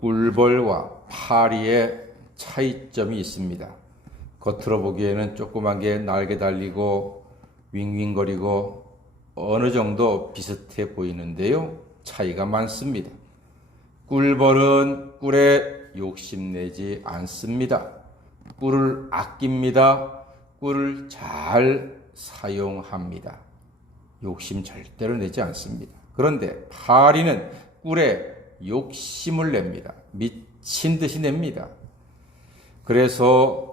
꿀벌과 파리의 차이점이 있습니다. 겉으로 보기에는 조그만 게 날개 달리고 윙윙거리고 어느 정도 비슷해 보이는데요. 차이가 많습니다. 꿀벌은 꿀에 욕심내지 않습니다. 꿀을 아낍니다. 꿀을 잘 사용합니다. 욕심 절대로 내지 않습니다. 그런데 파리는 꿀에 욕심을 냅니다. 미친 듯이 냅니다. 그래서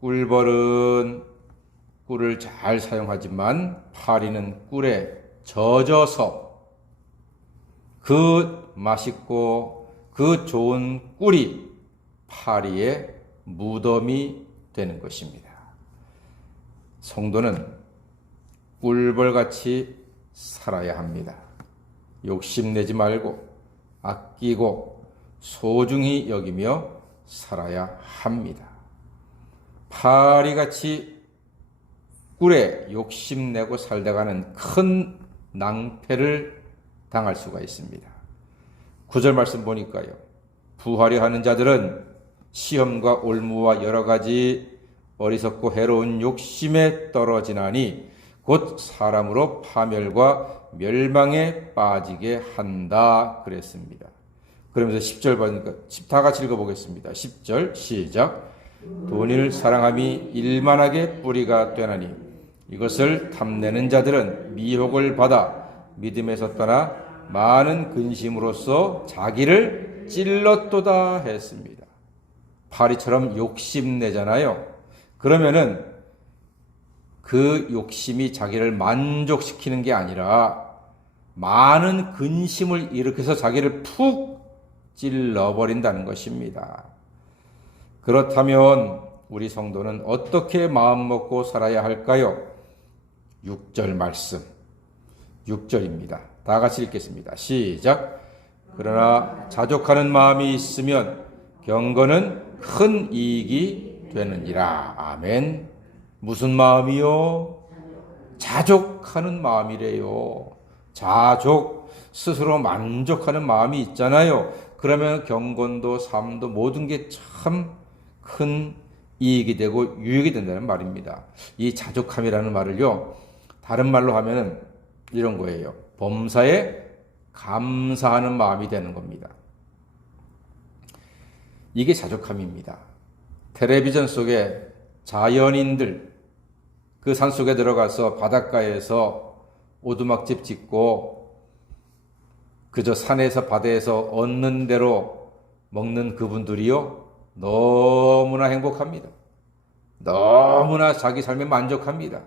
꿀벌은 꿀을 잘 사용하지만 파리는 꿀에 젖어서 그 맛있고 그 좋은 꿀이 파리의 무덤이 되는 것입니다. 성도는 꿀벌같이 살아야 합니다. 욕심내지 말고 아끼고 소중히 여기며 살아야 합니다. 파리같이 꿀에 욕심내고 살다가는 큰 낭패를 당할 수가 있습니다. 9절 말씀 보니까요. 부하려 하는 자들은 시험과 올무와 여러 가지 어리석고 해로운 욕심에 떨어지나니 곧 사람으로 파멸과 멸망에 빠지게 한다 그랬습니다. 그러면서 10절 보니까 다 같이 읽어보겠습니다. 10절 시작. 돈을 사랑함이 일만하게 뿌리가 되나니 이것을 탐내는 자들은 미혹을 받아 믿음에서 떠나 많은 근심으로써 자기를 찔렀도다 했습니다. 파리처럼 욕심내잖아요. 그러면은 그 욕심이 자기를 만족시키는 게 아니라 많은 근심을 일으켜서 자기를 푹 찔러버린다는 것입니다. 그렇다면 우리 성도는 어떻게 마음 먹고 살아야 할까요? 6절 말씀, 6절입니다. 다 같이 읽겠습니다. 시작. 그러나 자족하는 마음이 있으면 경건은 큰 이익이 되느니라. 아멘. 무슨 마음이요? 자족하는 마음이래요. 자족, 스스로 만족하는 마음이 있잖아요. 그러면 경건도 삶도 모든 게 참 큰 이익이 되고 유익이 된다는 말입니다. 이 자족함이라는 말을요, 다른 말로 하면은 이런 거예요. 범사에 감사하는 마음이 되는 겁니다. 이게 자족함입니다. 텔레비전 속에 자연인들, 그 산속에 들어가서 바닷가에서 오두막집 짓고 그저 산에서 바다에서 얻는 대로 먹는 그분들이요, 너무나 행복합니다. 너무나 자기 삶에 만족합니다.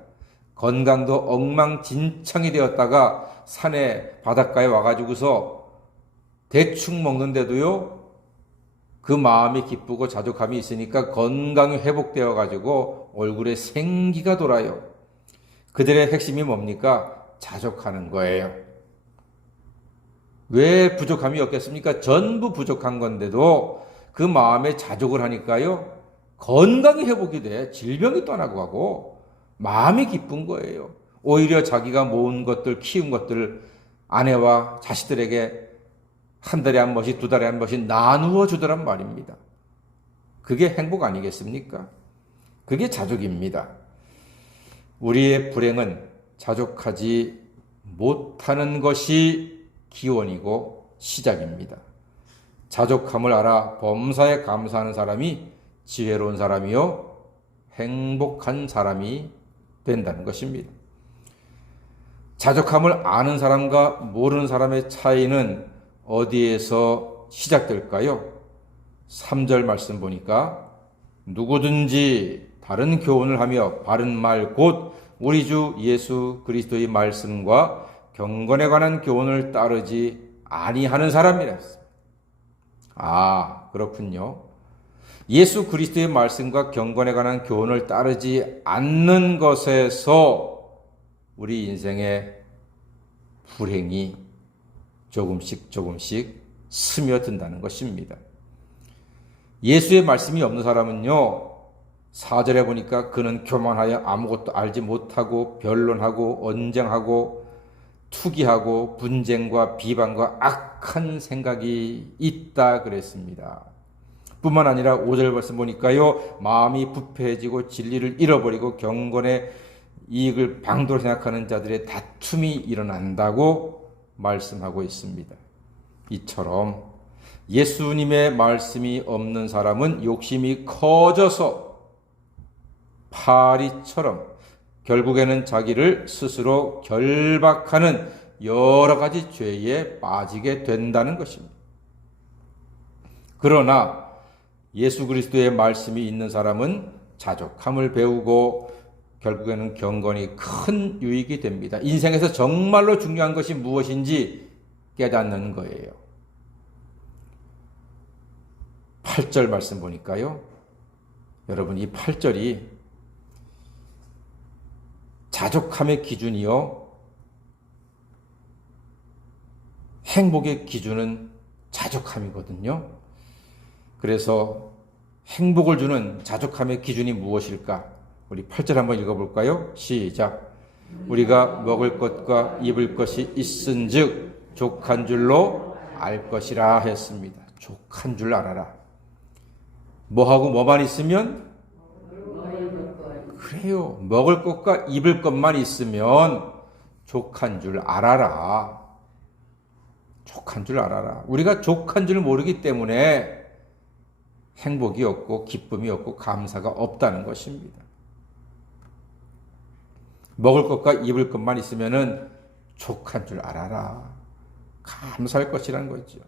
건강도 엉망진창이 되었다가 산에 바닷가에 와가지고서 대충 먹는데도요, 그 마음이 기쁘고 자족함이 있으니까 건강이 회복되어 가지고 얼굴에 생기가 돌아요. 그들의 핵심이 뭡니까? 자족하는 거예요. 왜 부족함이 없겠습니까? 전부 부족한 건데도 그 마음에 자족을 하니까요, 건강이 회복이 돼. 질병이 떠나고 가고 마음이 기쁜 거예요. 오히려 자기가 모은 것들, 키운 것들을 아내와 자식들에게 한 달에 한 번씩, 두 달에 한 번씩 나누어 주더란 말입니다. 그게 행복 아니겠습니까? 그게 자족입니다. 우리의 불행은 자족하지 못하는 것이 기원이고 시작입니다. 자족함을 알아 범사에 감사하는 사람이 지혜로운 사람이요, 행복한 사람이 된다는 것입니다. 자족함을 아는 사람과 모르는 사람의 차이는 어디에서 시작될까요? 3절 말씀 보니까 누구든지 다른 교훈을 하며 바른 말 곧 우리 주 예수 그리스도의 말씀과 경건에 관한 교훈을 따르지 아니하는 사람이라 했습니다. 아, 그렇군요. 예수 그리스도의 말씀과 경건에 관한 교훈을 따르지 않는 것에서 우리 인생의 불행이 조금씩 스며든다는 것입니다. 예수의 말씀이 없는 사람은요, 4절에 보니까 그는 교만하여 아무것도 알지 못하고 변론하고 언쟁하고 투기하고 분쟁과 비방과 악한 생각이 있다 그랬습니다. 뿐만 아니라 5절 말씀 보니까요, 마음이 부패해지고 진리를 잃어버리고 경건의 이익을 방도로 생각하는 자들의 다툼이 일어난다고 말씀하고 있습니다. 이처럼 예수님의 말씀이 없는 사람은 욕심이 커져서 파리처럼 결국에는 자기를 스스로 결박하는 여러 가지 죄에 빠지게 된다는 것입니다. 그러나 예수 그리스도의 말씀이 있는 사람은 자족함을 배우고 결국에는 경건이 큰 유익이 됩니다. 인생에서 정말로 중요한 것이 무엇인지 깨닫는 거예요. 8절 말씀 보니까요, 여러분 이 8절이 자족함의 기준이요, 행복의 기준은 자족함이거든요. 그래서 행복을 주는 자족함의 기준이 무엇일까? 우리 8절 한번 읽어볼까요? 시작. 우리가 먹을 것과 입을 것이 있은즉 족한 줄로 알 것이라 했습니다. 족한 줄 알아라. 뭐하고 뭐만 있으면? 그래요. 먹을 것과 입을 것만 있으면 족한 줄 알아라. 족한 줄 알아라. 우리가 족한 줄 모르기 때문에 행복이 없고 기쁨이 없고 감사가 없다는 것입니다. 먹을 것과 입을 것만 있으면은 족한 줄 알아라. 감사할 것이라는 거죠.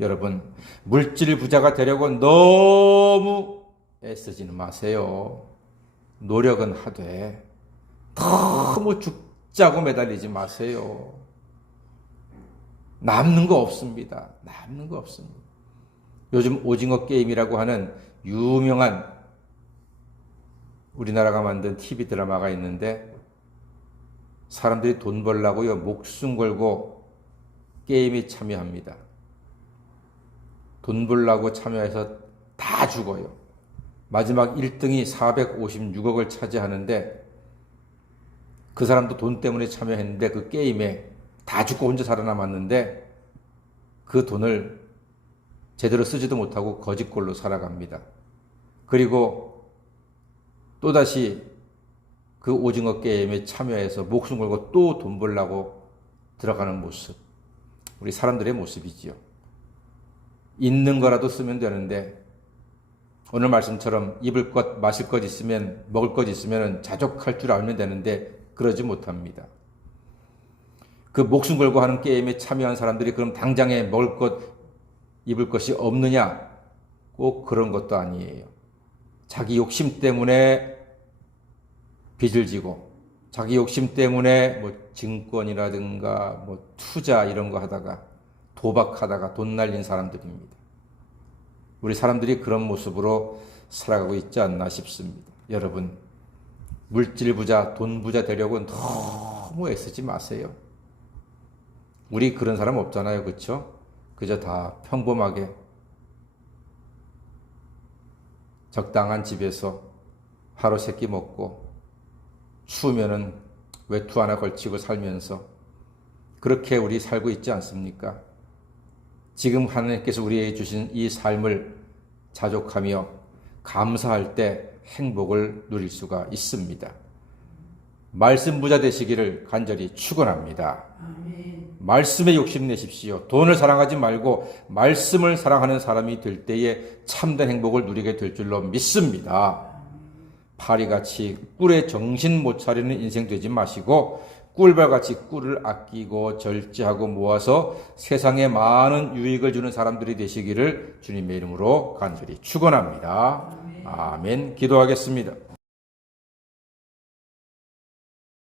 여러분, 물질 부자가 되려고 너무 애쓰지는 마세요. 노력은 하되 너무 죽자고 매달리지 마세요. 남는 거 없습니다. 남는 거 없습니다. 요즘 오징어 게임이라고 하는 유명한 우리나라가 만든 TV 드라마가 있는데 사람들이 돈 벌려고요, 목숨 걸고 게임에 참여합니다. 돈 벌려고 참여해서 다 죽어요. 마지막 1등이 456억을 차지하는데 그 사람도 돈 때문에 참여했는데 그 게임에 다 죽고 혼자 살아남았는데 그 돈을 제대로 쓰지도 못하고 거짓골로 살아갑니다. 그리고 또다시 그 오징어 게임에 참여해서 목숨 걸고 또 돈 벌려고 들어가는 모습. 우리 사람들의 모습이지요. 있는 거라도 쓰면 되는데 오늘 말씀처럼 입을 것, 마실 것 있으면, 먹을 것 있으면 자족할 줄 알면 되는데 그러지 못합니다. 그 목숨 걸고 하는 게임에 참여한 사람들이 그럼 당장에 먹을 것, 입을 것이 없느냐? 꼭 그런 것도 아니에요. 자기 욕심 때문에 빚을 지고 자기 욕심 때문에 뭐 증권이라든가 뭐 투자 이런 거 하다가 도박하다가 돈 날린 사람들입니다. 우리 사람들이 그런 모습으로 살아가고 있지 않나 싶습니다. 여러분, 물질 부자, 돈 부자 되려고 너무 애쓰지 마세요. 우리 그런 사람 없잖아요. 그렇죠? 그저 다 평범하게 적당한 집에서 하루 세끼 먹고 추우면은 외투 하나 걸치고 살면서 그렇게 우리 살고 있지 않습니까? 지금 하나님께서 우리에게 주신 이 삶을 자족하며 감사할 때 행복을 누릴 수가 있습니다. 말씀 부자 되시기를 간절히 축원합니다. 말씀에 욕심내십시오. 돈을 사랑하지 말고 말씀을 사랑하는 사람이 될 때에 참된 행복을 누리게 될 줄로 믿습니다. 파리같이 꿀에 정신 못 차리는 인생 되지 마시고 꿀벌같이 꿀을 아끼고 절제하고 모아서 세상에 많은 유익을 주는 사람들이 되시기를 주님의 이름으로 간절히 축원합니다. 아멘. 기도하겠습니다.